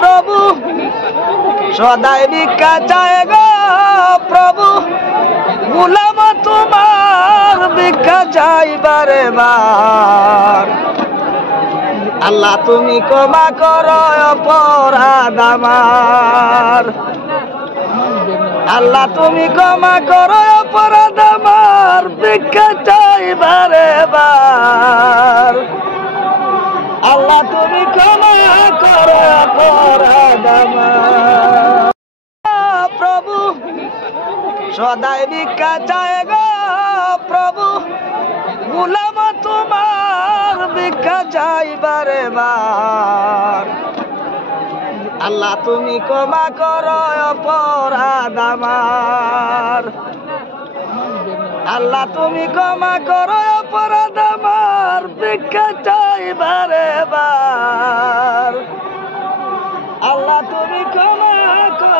প্রভু সদাই ভিক্ষা চায় গো প্রভু গোলাম তোমার ভিক্ষা চাই বারে বার আল্লাহ তুমি ক্ষমা করো অপরাধ আমার আল্লাহ তুমি ক্ষমা করো অপরাধ আমার ভিক্ষা চাই বারে বার আল্লাহ তুমি ক্ষমা করো অপরাধ আমার প্রভু সদাই ভিক্ষা চায় গো প্রভু গোলাম তোমার ভিক্ষা চাই বারে বার আল্লাহ তুমি ক্ষমা করো অপরাধ আমার আল্লাহ তুমি ক্ষমা করো অপরাধ আমার ভিক্ষা চাই বারে বার আল্লাহ তুমি ক্ষমা করো